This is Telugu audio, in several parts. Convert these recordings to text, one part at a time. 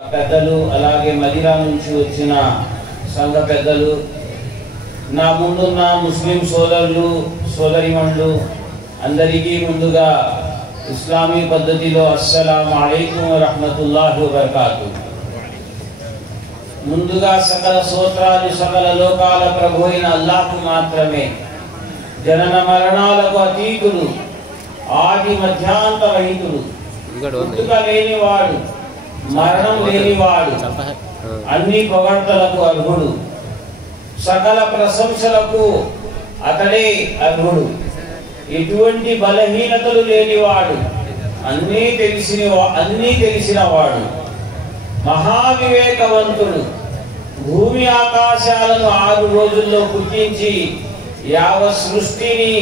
పెద్దలు అలాగే మదీనా నుంచి వచ్చిన సంఘ పెద్దలు, నా ముందున్న ముస్లిం సోదరులు సోదరిమణులు అందరికీ ముందుగా ఇస్లామీ పద్ధతిలో అస్సలాము అలైకుం వరహ్మతుల్లాహి వబరకాతు. ముందుగా సకల స్తోత్రాలు సకల లోకాల ప్రభు అయిన అల్లాహ్కు మాత్రమే. జనన మరణాలకు అతీతుడు, ఆది మధ్యాంత రహితుడు, పుట్టుక లేనివాడు, మరణం లేనివాడు, అన్ని పొగడ్తలకు అర్హుడు, సకల ప్రశంసలకు అతడే అర్హుడు, ఎటువంటి బలహీనతలు లేనివాడు, అన్నీ తెలిసినవాడు, మహావివేకవంతుడు, భూమి ఆకాశాలను 6 రోజుల్లో పుట్టించి యావత్ సృష్టిని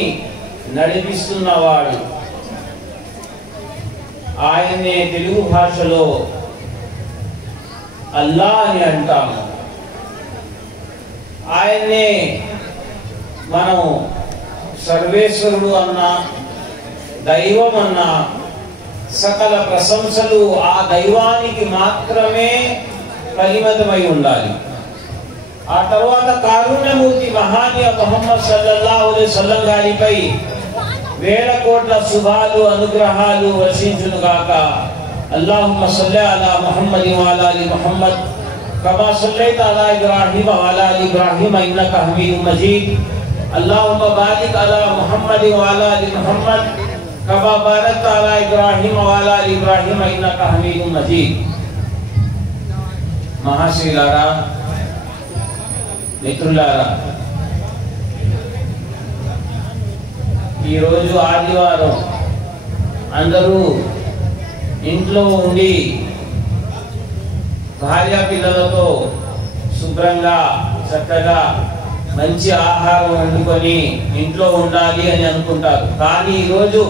నడిపిస్తున్నవాడు. ఆయన్నే తెలుగు భాషలో అల్లా అని అంటాము. ఆయన్నే మనం సర్వేశ్వరుడు అన్నా, దైవం అన్నా, సకల ప్రశంసలు ఆ దైవానికి మాత్రమే పరిమితమై ఉండాలి. ఆ తర్వాత కారుణ్యమూర్తి మహానీయ ముహమ్మద్ సల్లల్లాహు అలైహి వసల్లం గారిపై వేల కోట్ల శుభాలు అనుగ్రహాలు వర్షించును గాక. అల్లాహుమ్మ సల్లి అలా ముహమ్మద్ వ అలా అలి ముహమ్మద్ కమా సల్లైత అలా ఇబ్రాహీమ వ అలా అలి ఇబ్రాహీమ ఇన్నక హమీదుమ్ మజీద్. అల్లాహుమ్మ బారిక్ అలా ముహమ్మద్ వ అలా అలి ముహమ్మద్ కమా బారక్త అలా ఇబ్రాహీమ వ అలా అలి ఇబ్రాహీమ ఇన్నక హమీదుమ్ మజీద్. మహాశీలారా, మిత్రులారా, ఈరోజు ఆదివారం అందరూ ఇంట్లో ఉండి భార్య పిల్లలతో శుభ్రంగా చక్కగా మంచి ఆహారం వండుకొని ఇంట్లో ఉండాలి అని అనుకుంటారు. కానీ ఈరోజు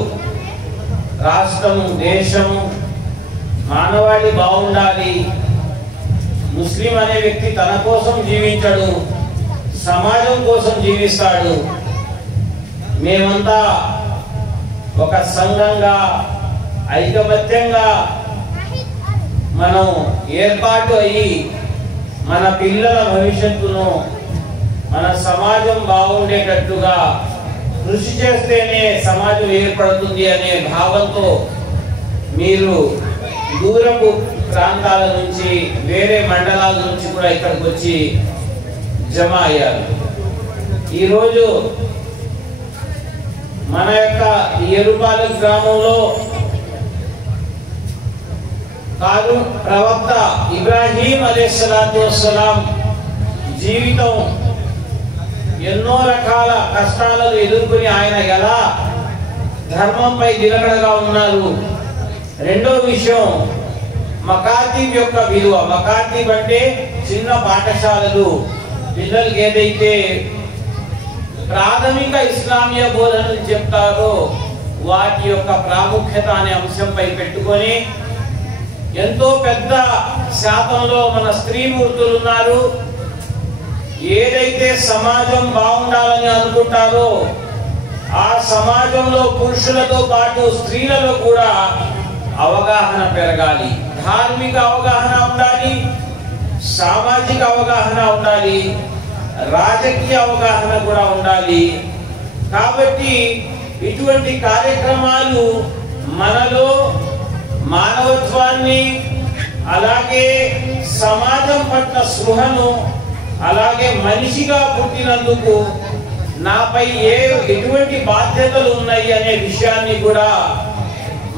రాష్ట్రం, దేశం, మానవాళి బాగుండాలి. ముస్లిం అనే వ్యక్తి తన కోసం జీవించడు, సమాజం కోసం జీవిస్తాడు. మేమంతా ఒక సంఘంగా ఐకమత్యంగా మనం ఏర్పాటు అయ్యి మన పిల్లల భవిష్యత్తును, మన సమాజం బాగుండేటట్టుగా కృషి చేస్తేనే సమాజం ఏర్పడుతుంది అనే భావంతో మీరు దూరపు ప్రాంతాల నుంచి, వేరే మండలాల నుంచి కూడా ఇక్కడికి వచ్చి జమ అయ్యారు. ఈరోజు మన యొక్క ఎరుపాలెం గ్రామంలో ప్రవక్త ఇబ్రాహీం అలైహిస్సలాతు వస్సలాం జీవితం ఎన్నో రకాల కష్టాలను ఎదుర్కొని ఆయన ఎలా ధర్మంపై నిలకడగా ఉన్నారు. రెండో విషయం, మకాతీబ్ యొక్క విలువ. మకాతీబ్ అంటే చిన్న పాఠశాలలు. పిల్లలకి ఏదైతే ప్రాథమిక ఇస్లామీయ బోధనలు చెప్తారో వాటి యొక్క ప్రాముఖ్యత అనే అంశంపై పెట్టుకొని ఎంతో పెద్ద శాతంలో మన స్త్రీమూర్తులు ఉన్నారు. ఏదైతే సమాజం బాగుండాలని అనుకుంటారో ఆ సమాజంలో పురుషులతో పాటు స్త్రీలలో కూడా అవగాహన పెరగాలి. ధార్మిక అవగాహన ఉండాలి, సామాజిక అవగాహన ఉండాలి, రాజకీయ అవగాహన కూడా ఉండాలి. కాబట్టి ఇటువంటి కార్యక్రమాలు మనలో మానవత్వాన్ని, అలాగే సమాజం పట్ల స్పృహను, అలాగే మనిషిగా పుట్టినందుకు నాపై ఎటువంటి బాధ్యతలు ఉన్నాయి అనే విషయాన్ని కూడా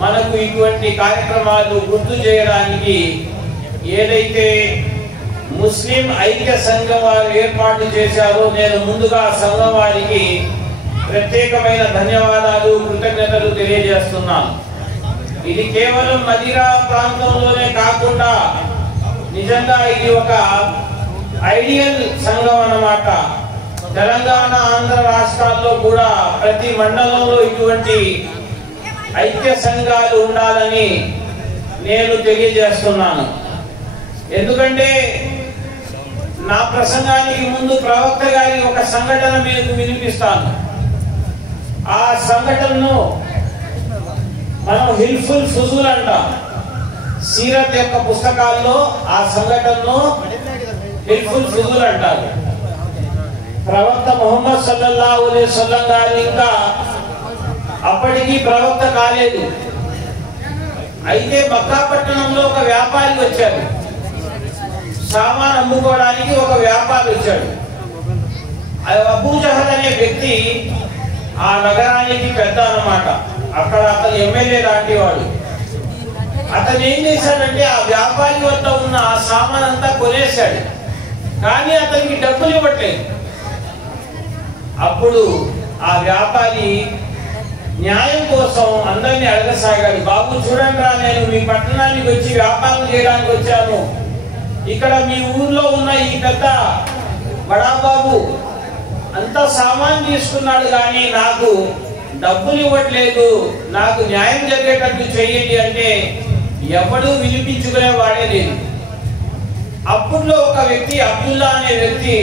మనకు ఇటువంటి కార్యక్రమాలు గుర్తు చేయడానికి ఏదైతే ముస్లిం ఐక్య సంఘం వారు ఏర్పాటు చేశారో నేను ముందుగా సంఘం వారికి ప్రత్యేకమైన ధన్యవాదాలు, కృతజ్ఞతలు తెలియజేస్తున్నాను. ఇది కేవలం మదీనా ప్రాంతంలోనే కాకుండా నిజంగా ఇది ఒక ఐడియల్ సంఘం అన్నమాట. తెలంగాణ, ఆంధ్ర రాష్ట్రాల్లో కూడా ప్రతి మండలంలో ఇటువంటి ఐక్య సంఘాలు ఉండాలని నేను తెలియజేస్తున్నాను. ఎందుకంటే నా ప్రసంగానికి ముందు ప్రవక్త గారి ఒక సంఘటన మీకు వినిపిస్తాను. ఆ సంఘటనను మనం హిల్ఫుల్ ఫుజూల్ అంటాం. సీరత్ యొక్క పుస్తకాల్లో ఆ సంఘటనను హిల్ఫుల్ ఫుజూల్ అంటారు. ప్రవక్త ముహమ్మద్ సల్లల్లాహు అలైహి వసల్లం గారు ఇంకా అప్పటికి ప్రవక్త కాలేదు. అయితే మక్కా పట్టణంలో ఒక వ్యాపారి వచ్చాడు. సామాన్ అమ్ముకోవడానికి ఒక వ్యాపారి వచ్చాడు. అబూ జహల్ అనే వ్యక్తి ఆ నగరానికి పెద్ద అన్నమాట. అక్కడ అతను ఎమ్మెల్యే లాంటి వాడు. అతను ఏం చేశాడంటే ఆ వ్యాపారి వద్ద ఉన్న ఆ సామాన్ అంతా కొనేశాడు. కానీ అతనికి డబ్బులు ఇవ్వట్లేదు. అప్పుడు ఆ వ్యాపారి న్యాయం కోసం అందరినీ అడగసాగాడు. బాబు చూడండి రా, నేను మీ పట్టణానికి వచ్చి వ్యాపారం చేయడానికి వచ్చాను. ఇక్కడ మీ ఊర్లో ఉన్న ఈ పెద్ద బడాబాబు అంత సామాన్ తీసుకున్నాడు, కానీ నాకు డబ్బులు ఇవ్వట్లేదు. నాకు న్యాయం జరిగేటట్టు చేయండి అంటే ఎవడు వినిపించుకునే వాడే లేదు. అప్పుడులో ఒక వ్యక్తి, అబ్దుల్లా అనే వ్యక్తి,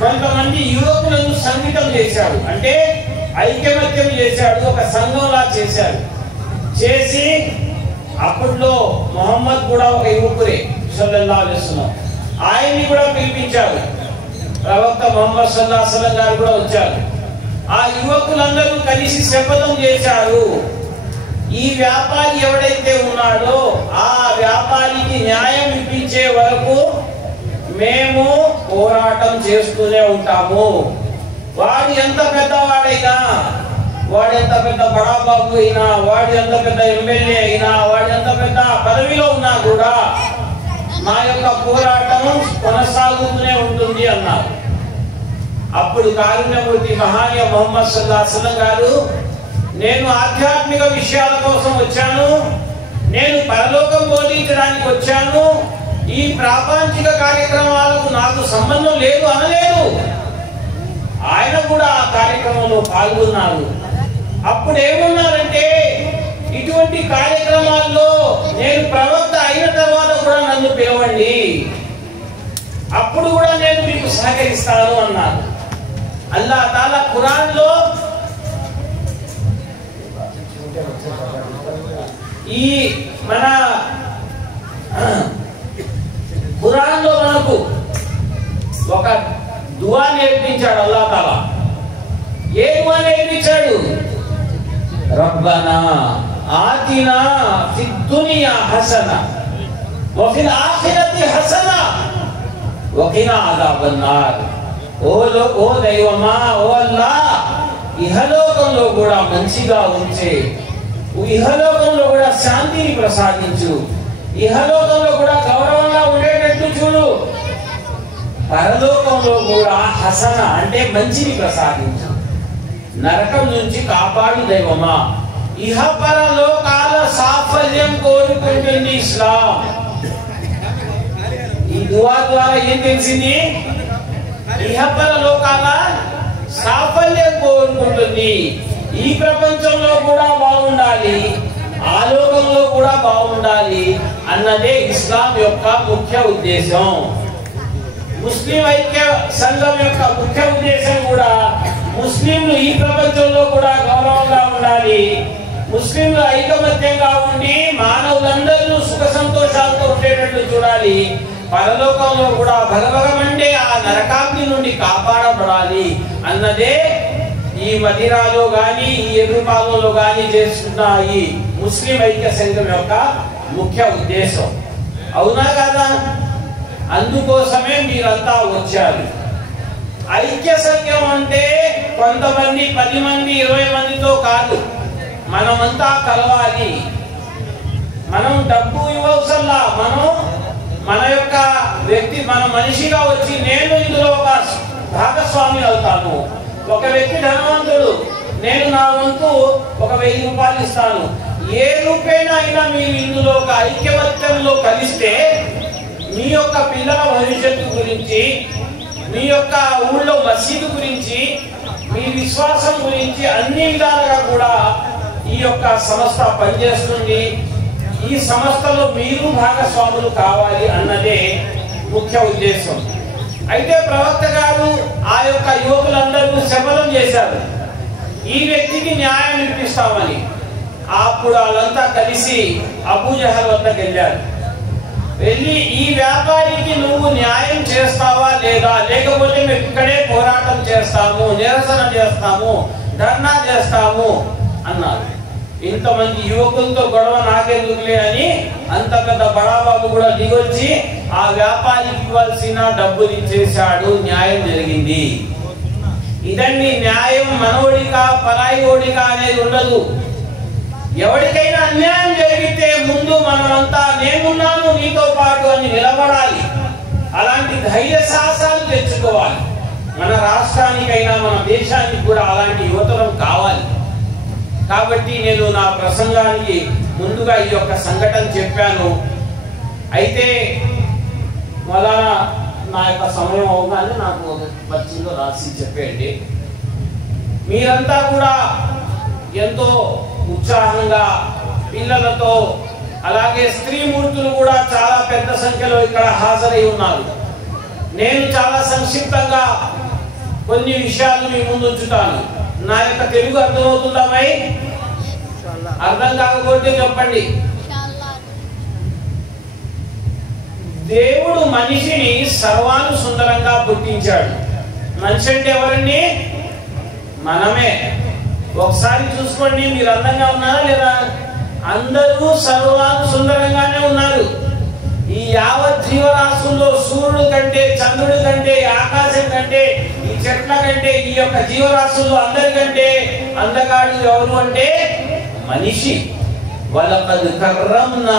కొంతమంది యువకులను సంఘటితం చేశాడు. అంటే ఐకమత్యం చేశాడు, ఒక సంఘంలా చేశాడు. చేసి అప్పట్లో మొహమ్మద్ కూడా ఒక యువకుడే సల్లల్లాహు అలైహి వసల్లం, ఆయన్ని కూడా పిలిపించాడు. ప్రవక్త ముహమ్మద్ సల్లల్లాహు అలైహి వసల్లం గారు కూడా వచ్చారు. ఆ యువకులందరూ కలిసి శపథం చేశారు, ఈ వ్యాపారి ఎవడైతే ఉన్నాడో ఆ వ్యాపారికి న్యాయం ఇప్పించే వరకు మేము పోరాటం చేస్తూనే ఉంటాము. వాడు ఎంత పెద్దవాడైనా, వాడు ఎంత పెద్ద బడాబాబు అయినా, వాడు ఎంత పెద్ద ఎమ్మెల్యే అయినా, వాడు ఎంత పెద్ద పదవిలో ఉన్నా కూడా మా యొక్క పోరాటం కొనసాగుతూనే ఉంటుంది అన్నారు. అప్పుడు కారుణ్యమూర్తి మహానీయ ముహమ్మద్ సల్లల్లాహు అలైహి వసల్లం గారు, నేను ఆధ్యాత్మిక విషయాల కోసం వచ్చాను, నేను పరలోకం బోధించడానికి వచ్చాను, ఈ ప్రాపంచిక కార్యక్రమాలకు నాకు సంబంధం లేదు అనలేదు. ఆయన కూడా ఆ కార్యక్రమంలో పాల్గొన్నారు. అప్పుడు ఏమన్నారంటే, ఇటువంటి కార్యక్రమాల్లో నేను ప్రవక్త అయిన తర్వాత కూడా నన్ను పిలవండి, అప్పుడు కూడా నేను మీకు సహకరిస్తాను అన్నారు. అల్లాహ్ తాలా ఖురాన్లో ఈ మన ఖురాన్లో మనకు ఒక దువా నేర్పించాడు అల్లాహ్ తాలా. ఏ దువా నేర్పించాడు? రబ్బనా ఆతినా ఫిద్ దునియా హసనా వ ఫిల్ ఆఖిరతి హసనా వ కినా అదాబన్నార్. ఓ దైవమా, ఓ అల్లాహ్, ఇహలోకంలో కూడా మంచిగా ఉంచే, ఇహలోకంలో కూడా శాంతిని ప్రసాదించు, ఇహలోకంలో కూడా గౌరవంగా ఉండేటట్టు చూడు, పరలోకంలో కూడా హసన అంటే మంచిని ప్రసాదించు, నరకం నుంచి కాపాడు దైవమా. ఇహ పరలోకాల సాఫల్యం కోరుకుంటుంది ఇస్లాం. ఈ దువా ద్వారా ఏం తెలిసింది? ఇహ పరలోకాల సాఫల్యం కోరుకుంటుంది. ఈ ప్రపంచంలో కూడా బాగుండాలి, ఆ లోకంలో కూడా బాగుండాలి అన్నదే ఇస్లాం యొక్క ముఖ్య ఉద్దేశం. ముస్లిం ఐక్య సంఘం యొక్క ముఖ్య ఉద్దేశం కూడా ముస్లింలు ఈ ప్రపంచంలో కూడా గౌరవంగా ఉండాలి, ముస్లింలు ఐకమత్యంగా ఉండి మానవులందరూ సుఖ సంతోషాలతో ఉండేటట్లు చూడాలి, పరలోకంలో కూడా భగభగమంటే ఆ నరకాగ్ని నుండి కాపాడబడాలి అన్నదే ఈ మదీనాలో గాని ఈ ఎదురుపాలలో గాని చేస్తున్న ఈ ముస్లిం ఐక్య సంఘం యొక్క ముఖ్య ఉద్దేశం. అవునా కదా? అందుకోసమే మీరంతా వచ్చారు. ఐక్య సంఘం అంటే కొంతమంది 10 మంది 20 మందితో కాదు, మనమంతా కలవాలి. మనం డబ్బు ఇవ్వవసల్లా, మనం మన యొక్క వ్యక్తి, మన మనిషిగా వచ్చి నేను ఇందులో ఒక భాగస్వామి అవుతాను. ఒక వ్యక్తి ధనవంతుడు, నేను నా వంతు ఒక 1000 రూపాయలు ఇస్తాను. ఏ రూపేణా అయినా మీరు ఇందులో ఒక ఐక్యమత్యంలో కలిస్తే మీ యొక్క పిల్లల భవిష్యత్తు గురించి, మీ యొక్క ఊళ్ళో మసీదు గురించి, మీ విశ్వాసం గురించి అన్ని విధాలుగా కూడా ఈ యొక్క సంస్థ పనిచేస్తుంది. ఈ సంస్థలో మీరు భాగస్వాములు కావాలి అన్నదే ముఖ్య ఉద్దేశం. అయితే ప్రవక్త గారు ఆ యొక్క యువకులందరూ శపథం చేశారు, ఈ వ్యక్తికి న్యాయం ఇప్పిస్తామని. అప్పుడు వాళ్ళంతా కలిసి అబూజహల్ వద్దకు వెళ్ళారు. వెళ్ళి ఈ వ్యాపారికి నువ్వు న్యాయం చేస్తావా లేదా, లేకపోతే మేము ఇక్కడే పోరాటం చేస్తాము, నిరసన చేస్తాము, ధర్నా చేస్తాము అన్నారు. ఇంతమంది యువకులతో గొడవ నాకెందుకులే అని అంత పెద్ద బడాబాబు కూడా దిగొచ్చి ఆ వ్యాపారికి ఇవ్వాల్సిన డబ్బులు ఇచ్చేశాడు. న్యాయం జరిగింది. ఇదండి న్యాయం. మనోడిగా పరాయి ఓడిగా అనేది ఉండదు. ఎవరికైనా అన్యాయం జరిగితే ముందు మనమంతా నేనున్నాను నీతో పాటు అని నిలబడాలి. అలాంటి ధైర్య సాహసాలు తెచ్చుకోవాలి. మన రాష్ట్రానికైనా మన దేశానికి కూడా అలాంటి యువతరం కావాలి. కాబట్టి నేను నా ప్రసంగానికి ముందుగా ఈ యొక్క సంఘటన చెప్పాను. అయితే మళ్ళా నా యొక్క సమయం అవగానే నాకు పత్రికలో రాసి చెప్పేయండి. మీరంతా కూడా ఎంతో ఉత్సాహంగా పిల్లలతో, అలాగే స్త్రీమూర్తులు కూడా చాలా పెద్ద సంఖ్యలో ఇక్కడ హాజరై ఉన్నారు. నేను చాలా సంక్షిప్తంగా కొన్ని విషయాలు మీ ముందు ఉంచుతాను. నా యొక్క తెలుగు అర్థమవుతుందా? మై అర్థం కాకపోతే చెప్పండి. దేవుడు మనిషిని సర్వాను సుందరంగా పుట్టించాడు. మనిషి అంటే ఎవరండి? మనమే. ఒకసారి చూసుకోండి, మీరు అందంగా ఉన్నారా లేదా? అందరూ సర్వాను సుందరంగానే ఉన్నారు. ఈ యావత్ జీవరాశుల్లో సూర్యుడు కంటే, చంద్రుడి కంటే, ఆకాశం కంటే, ఈ చెట్ల కంటే, ఈ యొక్క జీవరాశుల్లో అందరికంటే అందగాడు ఎవరు అంటే మనిషి. వలకద్ కర్రమ్నా